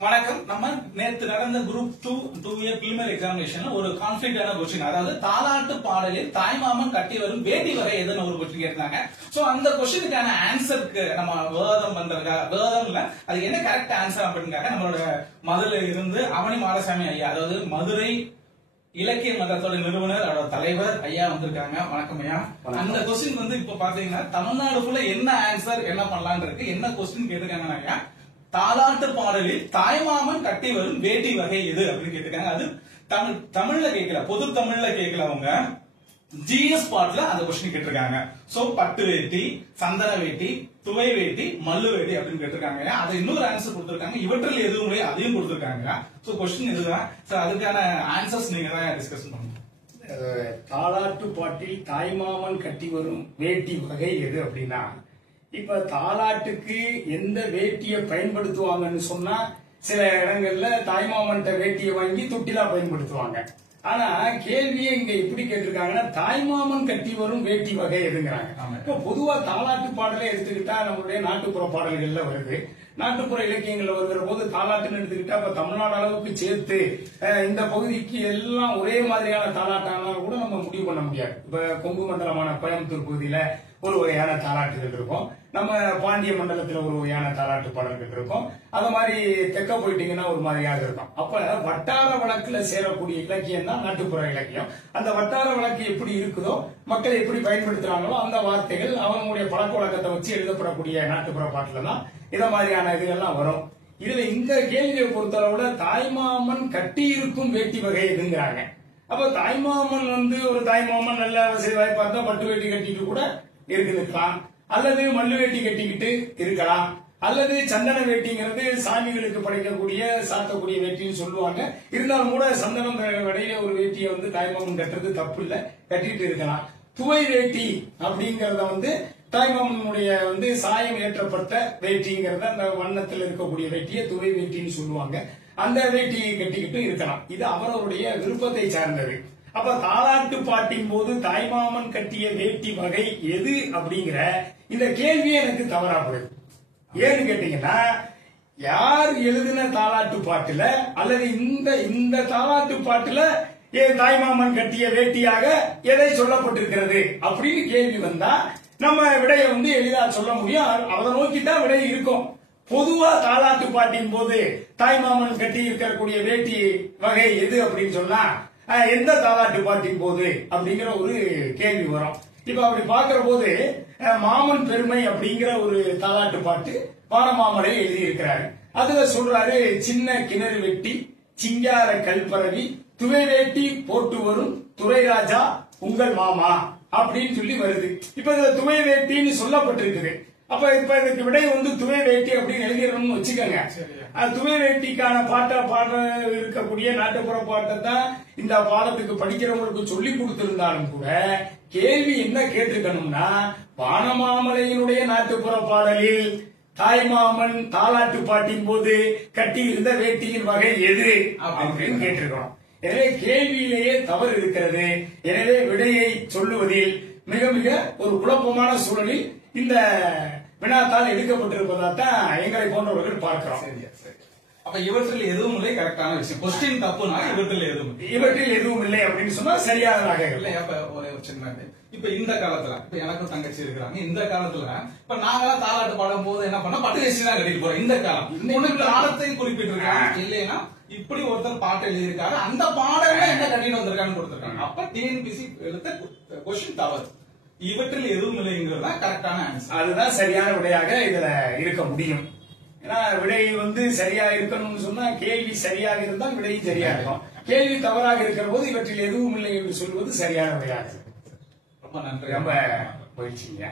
வணக்கம். நம்ம நேத்து நடந்த குரூப் 2A பிலிமினரி எக்ஸாமினேஷன்ல ஒரு கான்ஃபிடன்டான क्वेश्चन, அதாவது தாலாட்டு பாடலில் தாய்மாமன் கட்டி வரும் வேட்டி வகை எதுன்னு ஒரு क्वेश्चन கேட்டாங்க. சோ அந்த क्वेश्चनக்கான ஆன்சருக்கு நம்ம வேதம் வேதம்ல அது என்ன கரெக்ட் ஆன்சர் அப்படிங்கறத நம்மளோட மதுரையில இருந்து அவனி மாடசாமி ஐயா, அதாவது மதுரை இலக்கிய மன்றத்தோட நிறுவனர், அவரோட தலைவர் ஐயா வந்திருக்காங்க. வணக்கம் ஐயா. அந்த क्वेश्चन வந்து இப்ப பாத்தீங்கன்னா தமிழ்நாடு ஃபுல்லா என்ன ஆன்சர் என்ன பண்ணலாம்னு இருக்கு. என்ன क्वेश्चन கேட்டிருக்காங்கன்னா ஐயா, தாலாட்டு பாடலில் தாய்மாமன் கட்டி வரும் வேட்டி வகை எது அப்படின்னு கேட்டிருக்காங்க. அது தமிழ்ல கேட்கல, பொது தமிழ்ல கேட்கல, அவங்க ஜிஎஸ் பார்ட்ல அந்த क्वेश्चन கேட்டிருக்காங்க. சோ பட்டு வேட்டி, சந்தன வேட்டி, துவை வேட்டி, மல்லு வேட்டி அப்படின்னு கேட்டிருக்காங்க. அது இன்னொரு ஆன்சர் கொடுத்திருக்காங்க. இவற்றில் எதுவும் அதையும் கொடுத்திருக்காங்க. சோ क्वेश्चन இதுதான். சோ அதுக்கான ஆன்சர்ஸ் நீங்க தான் டிஸ்கஸ் பண்ணணும். தாலாட்டு பாட்டில் தாய்மாமன் கட்டி வரும் வேட்டி வகை எது அப்படின்னா, இப்ப தாலாட்டுக்கு எந்த வேட்டியை பயன்படுத்துவாங்கன்னு சொன்னா, சில இடங்கள்ல தாய்மாமன்ட்ட வேட்டியை வாங்கி தொட்டிலா பயன்படுத்துவாங்க. ஆனா கேள்வியே இங்க எப்படி கேட்டிருக்காங்கன்னா, தாய்மாமன் கட்டி வரும் வேட்டி வகை எதுங்கிறாங்க. இப்ப பொதுவா தாலாட்டு பாடலை எடுத்துக்கிட்டா நம்மளுடைய நாட்டுப்புற பாடல்கள்ல வருது. நாட்டுப்புற இலக்கியங்கள்ல வருகிற போது தாலாட்டுன்னு எடுத்துக்கிட்டா இப்ப தமிழ்நாடு அளவுக்கு சேர்த்து இந்த பகுதிக்கு எல்லாம் ஒரே மாதிரியான தாலாட்டானா கூட நம்ம முடிவு பண்ண முடியாது. இப்ப கொங்கு மண்டலமான கோயம்புத்தூர் பகுதியில ஒரு வகையான தாலாட்டுகள் இருக்கும், நம்ம பாண்டிய மண்டலத்துல ஒரு வகையான தாலாட்டு பாடல்கள் இருக்கும், அது மாதிரி தெற்க போயிட்டீங்கன்னா ஒரு மாதிரியாக இருக்கும். அப்ப வட்டார வழக்குல சேரக்கூடிய இலக்கியம் தான் நாட்டுப்புற இலக்கியம். அந்த வட்டார வழக்கு எப்படி இருக்குதோ, மக்கள் எப்படி பயன்படுத்துறாங்களோ அந்த வார்த்தைகள் அவங்களுடைய பழக்க வழக்கத்தை வச்சு எழுதப்படக்கூடிய நாட்டுப்புற பாட்டுல தான் இத மாதிரியான இதுகள்லாம் வரும். இதுல இந்த கேள்வியை பொறுத்தளவுல தாய்மாமன் கட்டி இருக்கும் வேட்டி வகை எதுங்கிறாங்க. அப்ப தாய்மாமன் ஒரு தாய்மாமன் நல்ல வசதி வாய்ப்பா இருந்தா பட்டு வேட்டி கட்டிட்டு கூட இருக்கலாம், அல்லது மல்லு வேட்டி கட்டிக்கிட்டு இருக்கலாம், அல்லது சந்தன வேட்டிங்கிறது சாமிகளுக்கு படைக்கக்கூடிய சாத்தக்கூடிய வேட்டின்னு சொல்லுவாங்க. இருந்தாலும் கூட சந்தனம் விடையில ஒரு வேட்டியை தாய்மாமன் கட்டுறது தப்பு இல்ல, கட்டிட்டு இருக்கலாம். துவை வேட்டி அப்படிங்கறத தாய்மாமனுடைய சாயம் ஏற்றப்பட்ட வேட்டிங்கிறத அந்த வண்ணத்தில் இருக்கக்கூடிய வேட்டியை துவை வேட்டின்னு சொல்லுவாங்க. அந்த வேட்டியை கட்டிக்கிட்டு இருக்கலாம். இது அவரவருடைய விருப்பத்தை சார்ந்தது. அப்ப தாலாட்டு பாட்டின் போது தாய்மாமன் கட்டிய வேட்டி வகை எது அப்படிங்கிற இந்த கேள்வியே எனக்கு தவறாப்படுது. ஏன்னு கேட்டீங்கன்னா, யார் எழுதின தாலாட்டு பாட்டுல அல்லது இந்த தாலாட்டு பாட்டுல ஏன் தாய்மாமன் கட்டிய வேட்டியாக எதை சொல்லப்பட்டிருக்கிறது அப்படின்னு கேள்வி வந்தா நம்ம விடைய எளிதா சொல்ல முடியும். அதை நோக்கிதான் விடை இருக்கும். பொதுவா தாலாட்டு பாட்டின் போது தாய்மாமன் கட்டி இருக்கக்கூடிய வேட்டி வகை எது அப்படின்னு சொன்னா, எந்த தாலாட்டு பாட்டின் போது அப்படிங்கிற ஒரு கேள்வி வரும். இப்ப அப்படி பாக்குற போது மாமன் பெருமை அப்படிங்கிற ஒரு தாலாட்டு பாட்டு வானமாமலை எழுதியிருக்கிறாரு. அதுல சொல்றாரு, சின்ன கிணறு வெட்டி சிங்கார கல்பரவி துவை வேட்டி போட்டு வரும் துரைராஜா உங்கள் மாமா அப்படின்னு சொல்லி வருது. இப்ப இந்த துவை வேட்டின்னு சொல்லப்பட்டிருக்குது. அப்ப இதுக்கு விடை துவை வேட்டி அப்படின்னு எழுதிடணும்னு வச்சுக்கோங்க. துவை வேட்டிக்கான பாட இருக்கக்கூடிய நாட்டுப்புற பாட்டை தான் இந்த பாடத்துக்கு படிக்கிறவங்களுக்கு சொல்லி கொடுத்திருந்தாலும் கூட கேள்வி என்ன கேட்டிருக்கணும்னா, வானமாமலையினுடைய நாட்டுப்புற பாடலில் தாய்மாமன் தாலாட்டு பாட்டின் போது கட்டி இருந்த வேட்டியின் வகை எது அப்படின்னு கேட்டிருக்கணும். எனவே கேள்வியிலேயே தவறு இருக்கிறது. எனவே விடையை சொல்லுவதில் மிக மிக ஒரு குழப்பமான சூழலில் இந்த வினாத்தால் எடுக்கப்பட்டிருப்பதா தான் எங்களை போன்றவர்கள் பார்க்கிறோம். அப்ப இவற்றில் எதுவும் இல்லை கரெக்டான விஷயம். கொஸ்டின் தப்புனா இவற்றில் எதுவும் இல்லை அப்படின்னு சொன்னா சரியானதாக இல்லை. இப்ப இந்த காலத்துல இப்ப எனக்கும் தங்கச்சி இருக்கிறாங்க. இந்த காலத்துல இப்ப நாங்களாம் தாலாட்டு பாடும் போது என்ன பண்ணா பட்டு வேஷ்டி தான் கட்டிட்டு போறோம். இந்த காலம் இன்னொரு காலத்தையும் குறிப்பிட்டிருக்காங்க. இல்லைன்னா இப்படி ஒருத்தர் பாட்டு எழுதியிருக்காரு, அந்த பாடல என்ன கட்டிட்டு வந்திருக்கான்னு கொடுத்திருக்காங்க. அப்ப டிஎன்பிசி எடுத்த கொஸ்டின் தவறு. இவற்றில் எதுவும் இல்லைங்கிறதா கரெக்டான ஆன்சர். அதுதான் சரியான விடையாக இதுல இருக்க முடியும். ஏன்னா விடை சரியா இருக்கணும்னு சொன்னா கேள்வி சரியாக இருந்தால் விடையும் சரியா இருக்கும். கேள்வி தவறாக இருக்கிற போது இவற்றில் எதுவும் இல்லை என்று சொல்வது சரியான விடையாக. ரொம்ப நன்றி. ரொம்ப மகிழ்ச்சிங்க.